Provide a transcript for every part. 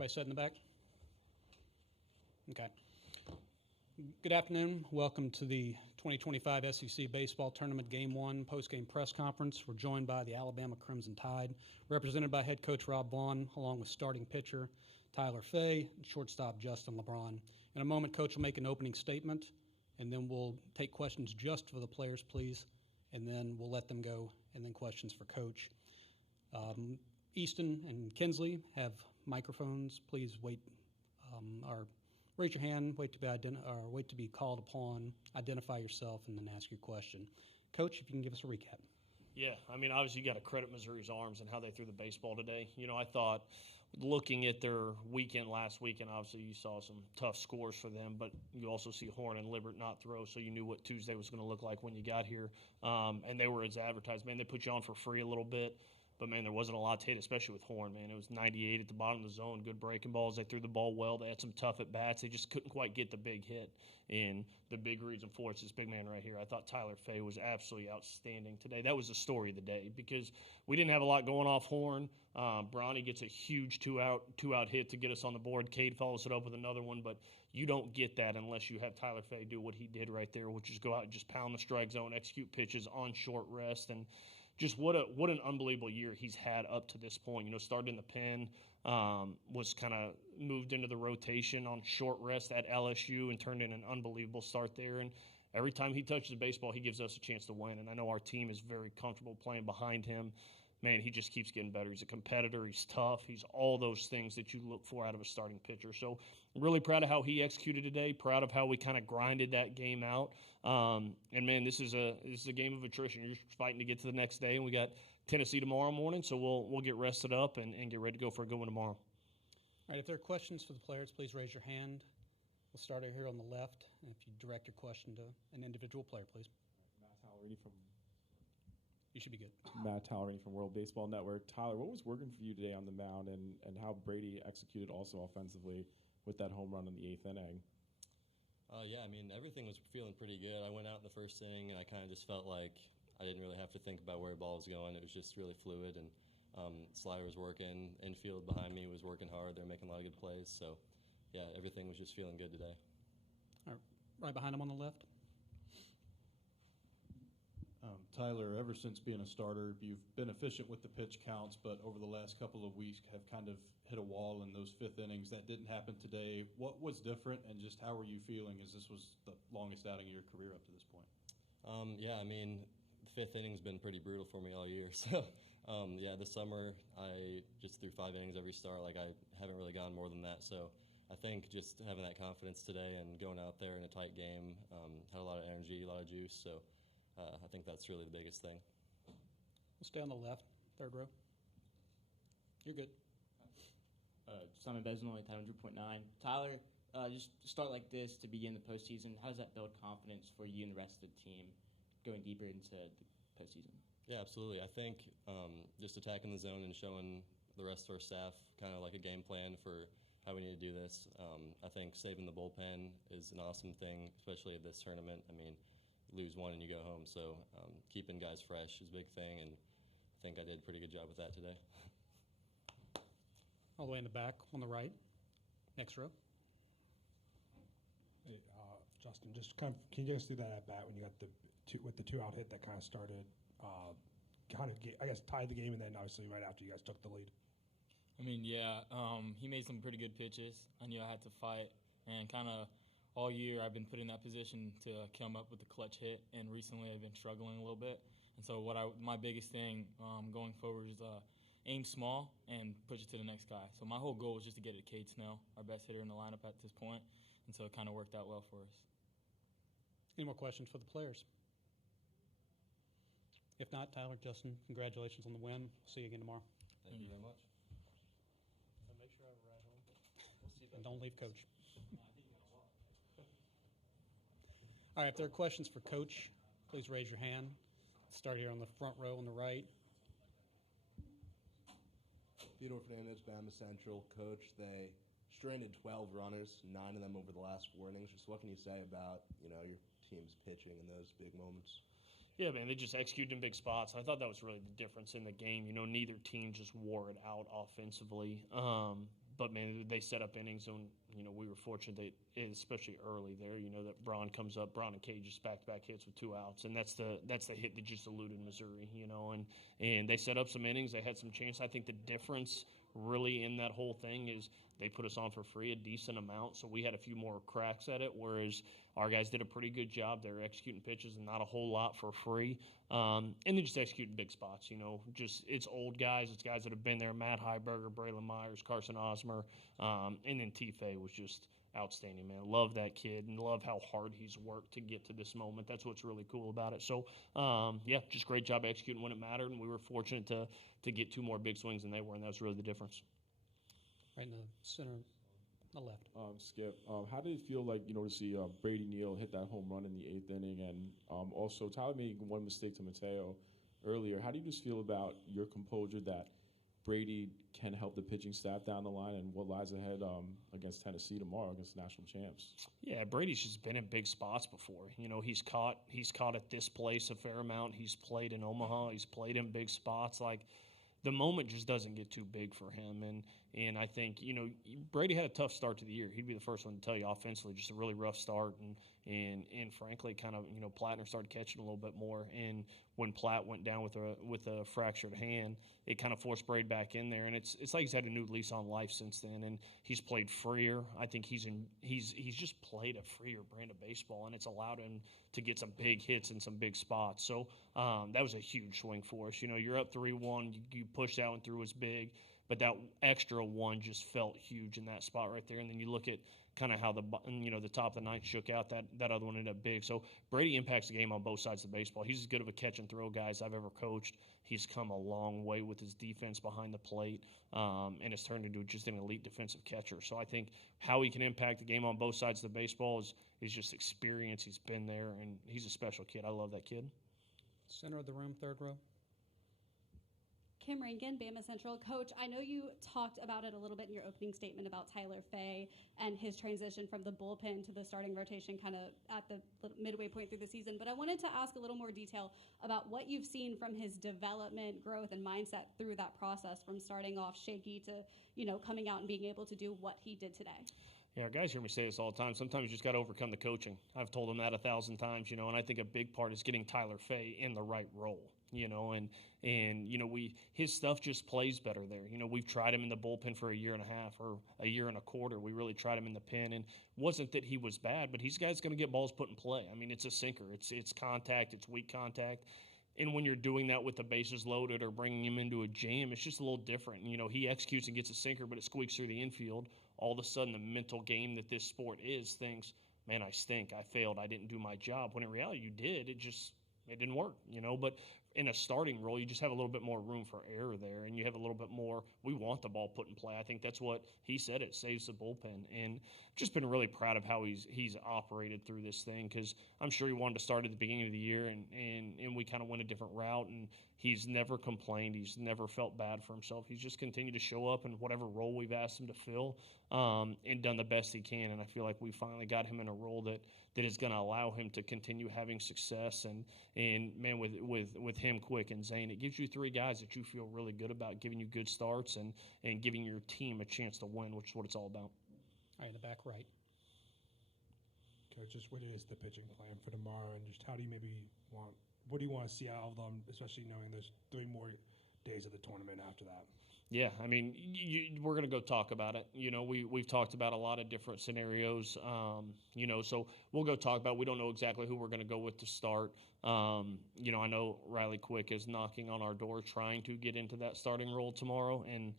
Everybody set in the back? Okay. Good afternoon. Welcome to the 2025 SEC Baseball Tournament Game 1 postgame press conference. We're joined by the Alabama Crimson Tide, represented by head coach Rob Vaughn, along with starting pitcher Tyler Fay and shortstop Justin LeBron. In a moment, Coach will make an opening statement, and then we'll take questions just for the players, please, and then we'll let them go, and then questions for Coach. Easton and Kinsley have microphones. Please wait, or raise your hand, wait to be called upon, identify yourself, and then ask your question. Coach, if you can give us a recap. Yeah, I mean, obviously you got to credit Missouri's arms and how they threw the baseball today. You know, I thought looking at their weekend last weekend, obviously you saw some tough scores for them, but you also see Horn and Libbert not throw, so you knew what Tuesday was going to look like when you got here. And they were as advertised. Man, they put you on for free a little bit. But, man, there wasn't a lot to hit, especially with Horn, man. It was 98 at the bottom of the zone, good breaking balls. They threw the ball well. They had some tough at-bats. They just couldn't quite get the big hit. And the big reason for it's this big man right here. I thought Tyler Fay was absolutely outstanding today. That was the story of the day because we didn't have a lot going off Horn. Bronny gets a huge two-out hit to get us on the board. Cade follows it up with another one, but you don't get that unless you have Tyler Fay do what he did right there, which is go out and just pound the strike zone, execute pitches on short rest, and just what an unbelievable year he's had up to this point. You know, started in the pen, was kind of moved into the rotation on short rest at LSU and turned in an unbelievable start there. And every time he touches the baseball, he gives us a chance to win. And I know our team is very comfortable playing behind him. Man, he just keeps getting better. He's a competitor. He's tough. He's all those things that you look for out of a starting pitcher. So I'm really proud of how he executed today, proud of how we kind of grinded that game out. And, man, this is a game of attrition. You're fighting to get to the next day, and we got Tennessee tomorrow morning, so we'll get rested up and get ready to go for a good one tomorrow. All right, if there are questions for the players, please raise your hand. We'll start here on the left. And if you direct your question to an individual player, please. Matt Tallerini from You should be good. Matt Tallerini from World Baseball Network. Tyler, what was working for you today on the mound, and how Brady executed also offensively with that home run in the 8th inning? Yeah, I mean, everything was feeling pretty good. I went out in the first inning, and I kind of just felt like I didn't really have to think about where the ball was going. It was just really fluid, and slider was working. Infield behind me was working hard. They were making a lot of good plays. So, yeah, everything was just feeling good today. All right, right behind him on the left. Tyler, ever since being a starter, you've been efficient with the pitch counts, but over the last couple of weeks have kind of hit a wall in those 5th innings. That didn't happen today. What was different, and just how were you feeling as this was the longest outing of your career up to this point? Yeah, I mean, the 5th inning's been pretty brutal for me all year. So, yeah, this summer I just threw 5 innings every start. Like, I haven't really gone more than that. So I think just having that confidence today and going out there in a tight game, had a lot of energy, a lot of juice. So I think that's really the biggest thing. We'll stay on the left, third row. You're good. Simon Besnell, 100.9. Tyler, just start like this to begin the postseason. How does that build confidence for you and the rest of the team going deeper into the postseason? Yeah, absolutely. I think just attacking the zone and showing the rest of our staff kind of like a game plan for how we need to do this. I think saving the bullpen is an awesome thing, especially at this tournament. I mean, lose one and you go home. So keeping guys fresh is a big thing, and I think I did a pretty good job with that today. All the way in the back on the right, next row. Hey, Justin, just kind of, can you just do that at bat when you got the two-out hit that kind of started, I guess tied the game, and then obviously right after you guys took the lead? I mean, yeah, he made some pretty good pitches. I knew I had to fight, and kind of all year I've been put in that position to come up with a clutch hit, and recently I've been struggling a little bit. And so my biggest thing going forward is aim small and push it to the next guy. So my whole goal was just to get it to Cade Snell, our best hitter in the lineup at this point, and so it kind of worked out well for us. Any more questions for the players? If not, Tyler, Justin, congratulations on the win. See you again tomorrow. Thank you very much. Make sure I ride home. We'll see And don't leave Coach. All right, if there are questions for Coach, please raise your hand. Start here on the front row on the right. Theodore Fernandez, Bama Central. Coach, they stranded 12 runners, 9 of them over the last 4 innings. Just what can you say about, your team's pitching in those big moments? Yeah, man, they just executed in big spots. I thought that was really the difference in the game. Neither team just wore it out offensively. But man, they set up innings, and we were fortunate that, especially early there, that Braun comes up, Braun and Cage just back-to-back hits with 2 outs, and that's the hit that just eluded Missouri, and they set up some innings, they had some chance. I think the difference really in that whole thing is they put us on for free a decent amount, so we had a few more cracks at it, whereas our guys did a pretty good job. They were executing pitches and not a whole lot for free, and then just executing big spots. Just it's old guys, it's guys that have been there. Matt Heiberger, Braylon Myers, Carson Osmer, and then T-Fay was just outstanding, man. Love that kid and love how hard he's worked to get to this moment. That's what's really cool about it. So, just great job executing when it mattered, and we were fortunate to get 2 more big swings than they were, and that was really the difference. Right in the center, on the left. Skip, how did it feel like, to see Brady Neal hit that home run in the 8th inning? And also, Tyler made one mistake to Mateo earlier. How do you just feel about your composure that Brady can help the pitching staff down the line, and what lies ahead against Tennessee tomorrow against the national champs? Yeah, Brady's just been in big spots before. He's caught at this place a fair amount. He's played in Omaha. He's played in big spots. Like, the moment just doesn't get too big for him. And I think, Brady had a tough start to the year. He'd be the first one to tell you offensively, just a really rough start. And frankly, kind of, Plattner started catching a little bit more. And when Platt went down with a fractured hand, it kind of forced Brady back in there. And it's like he's had a new lease on life since then. And he's played freer. I think he's just played a freer brand of baseball, and it's allowed him to get some big hits in some big spots. So that was a huge swing for us. You're up 3-1. You push that one through was big. But that extra one just felt huge in that spot right there. And then you look at kind of how the top of the ninth shook out. That other one ended up big. So Brady impacts the game on both sides of the baseball. He's as good of a catch and throw guy as I've ever coached. He's come a long way with his defense behind the plate, and has turned into just an elite defensive catcher. So I think how he can impact the game on both sides of the baseball is just experience. He's been there, and he's a special kid. I love that kid. Center of the room, 3rd row. Kim Rankin, Bama Central. Coach, I know you talked about it a little bit in your opening statement about Tyler Fay and his transition from the bullpen to the starting rotation kind of at the midway point through the season, but I wanted to ask a little more detail about what you've seen from his development, growth, and mindset through that process, from starting off shaky to, coming out and being able to do what he did today. Yeah, guys hear me say this all the time. Sometimes you just got to overcome the coaching. I've told them that 1,000 times, and I think a big part is getting Tyler Fay in the right role, his stuff just plays better there. We've tried him in the bullpen for a year and a half or a year and a quarter. We really tried him in the pen, and wasn't that he was bad, but he's a guy's going to get balls put in play. I mean, it's a sinker. It's contact. It's weak contact. And when you're doing that with the bases loaded or bringing him into a jam, it's just a little different. He executes and gets a sinker, but it squeaks through the infield. All of a sudden, the mental game that this sport is thinks, man, I stink. I failed. I didn't do my job. When in reality, you did. It didn't work, But in a starting role, you just have a little bit more room for error there, and you have a little bit more, we want the ball put in play. I think that's what he said, it saves the bullpen. And just been really proud of how he's operated through this thing, because I'm sure he wanted to start at the beginning of the year, and we kind of went a different route, and he's never complained. He's never felt bad for himself. He's just continued to show up in whatever role we've asked him to fill, and done the best he can. And I feel like we finally got him in a role that is going to allow him to continue having success. And man, with him, Quick, and Zane, it gives you 3 guys that you feel really good about, giving you good starts and giving your team a chance to win, which is what it's all about. All right, in the back right. Coach, just what is the pitching plan for tomorrow, and just what do you want to see out of them, especially knowing there's 3 more days of the tournament after that? Yeah, I mean, we're going to go talk about it. We've talked about a lot of different scenarios, so we'll go talk about it. We don't know exactly who we're going to go with to start. I know Riley Quick is knocking on our door trying to get into that starting role tomorrow, and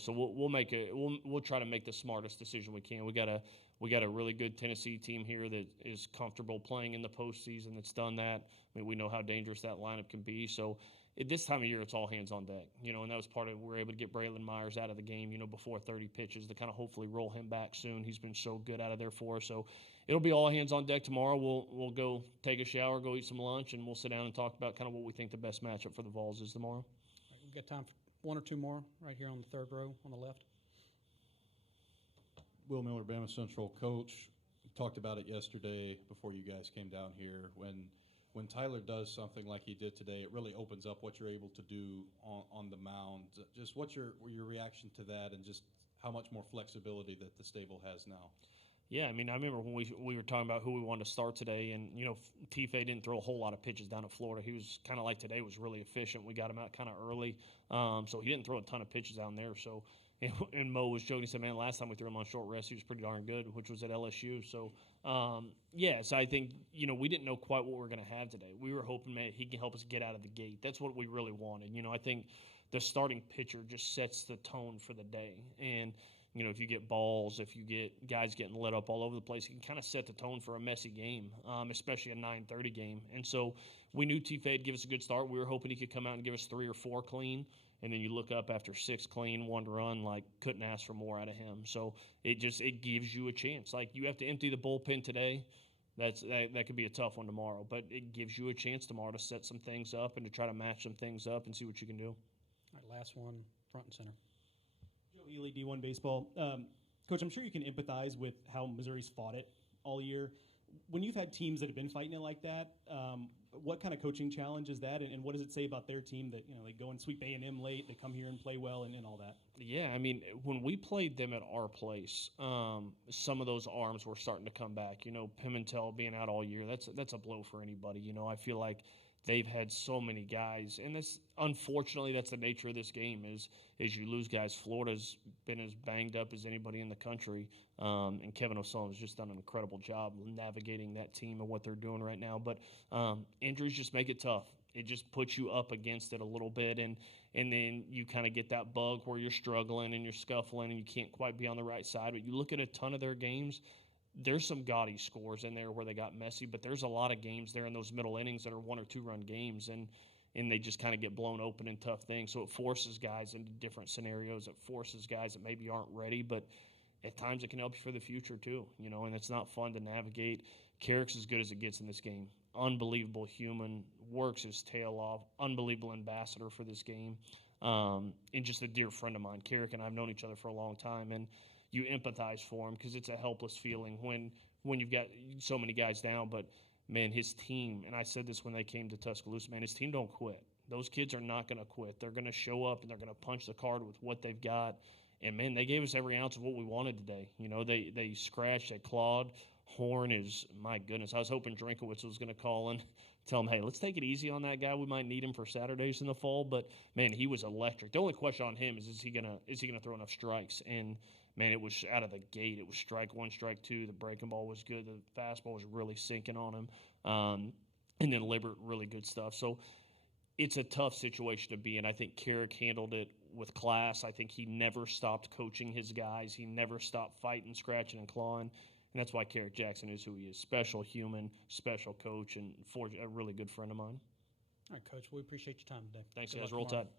so we'll try to make the smartest decision we can. We got a really good Tennessee team here that is comfortable playing in the postseason, that's done that. I mean, we know how dangerous that lineup can be, so at this time of year, it's all hands on deck, and that was part of it. We were able to get Braylon Myers out of the game, before 30 pitches to kind of hopefully roll him back soon. He's been so good out of there for us. So it'll be all hands on deck tomorrow. We'll go take a shower, go eat some lunch, and we'll sit down and talk about kind of what we think the best matchup for the Vols is tomorrow. All right, we've got time for 1 or 2 more right here on the 3rd row on the left. Will Miller, Bama Central. Coach, we talked about it yesterday before you guys came down here. When Tyler does something like he did today, it really opens up what you're able to do on the mound. Just what's your reaction to that, and just how much more flexibility that the stable has now. Yeah, I mean, I remember when we were talking about who we wanted to start today, and Tife didn't throw a whole lot of pitches down at Florida. He was kind of like today, was really efficient. We got him out kind of early, so he didn't throw a ton of pitches down there. So, and Mo was joking, he said, "Man, last time we threw him on short rest, he was pretty darn good," which was at LSU. So, so I think we didn't know quite what we were going to have today. We were hoping, man, he can help us get out of the gate. That's what we really wanted. I think the starting pitcher just sets the tone for the day, and if you get balls, if you get guys getting lit up all over the place, you can kind of set the tone for a messy game, especially a 9:30 game. And so we knew Tife would give us a good start. We were hoping he could come out and give us 3 or 4 clean. And then you look up after 6 clean, 1 run, like couldn't ask for more out of him. So it gives you a chance. Like you have to empty the bullpen today. That could be a tough one tomorrow. But it gives you a chance tomorrow to set some things up and to try to match some things up and see what you can do. All right, last one, front and center. Joe Ely, D1 Baseball. Coach, I'm sure you can empathize with how Missouri's fought it all year. When you've had teams that have been fighting it like that, what kind of coaching challenge is that, and what does it say about their team that they go and sweep A&M late, they come here and play well, and all that? Yeah, I mean, when we played them at our place, some of those arms were starting to come back. Pimentel being out all year, that's a blow for anybody. I feel like they've had so many guys, and unfortunately that's the nature of this game is you lose guys. Florida's been as banged up as anybody in the country, and Kevin O'Sullivan's just done an incredible job navigating that team and what they're doing right now. But injuries just make it tough. It just puts you up against it a little bit, and then you kind of get that bug where you're struggling and you're scuffling and you can't quite be on the right side. But you look at a ton of their games, there's some gaudy scores in there where they got messy, but there's a lot of games there in those middle innings that are 1 or 2 run games, and they just kind of get blown open in tough things. So it forces guys into different scenarios. It forces guys that maybe aren't ready, but at times it can help you for the future too, and it's not fun to navigate. Carrick's as good as it gets in this game. Unbelievable human, works his tail off, unbelievable ambassador for this game, and just a dear friend of mine. Carrick and I have known each other for a long time, and you empathize for him because it's a helpless feeling when you've got so many guys down. But, man, his team, and I said this when they came to Tuscaloosa, man, his team don't quit. Those kids are not going to quit. They're going to show up, and they're going to punch the card with what they've got. And, man, they gave us every ounce of what we wanted today. They scratched, they clawed. Horn is, my goodness, I was hoping Drinkowitz was going to call and tell him, hey, let's take it easy on that guy. We might need him for Saturdays in the fall. But, man, he was electric. The only question on him is he gonna throw enough strikes? And, man, it was out of the gate. It was strike 1, strike 2. The breaking ball was good. The fastball was really sinking on him. And then Libbert, really good stuff. So it's a tough situation to be in. I think Carrick handled it with class. I think he never stopped coaching his guys. He never stopped fighting, scratching, and clawing. And that's why Carrick Jackson is who he is. Special human, special coach, and a really good friend of mine. All right, Coach, we appreciate your time today. Thanks, Good guys. luck Roll tomorrow. Tide.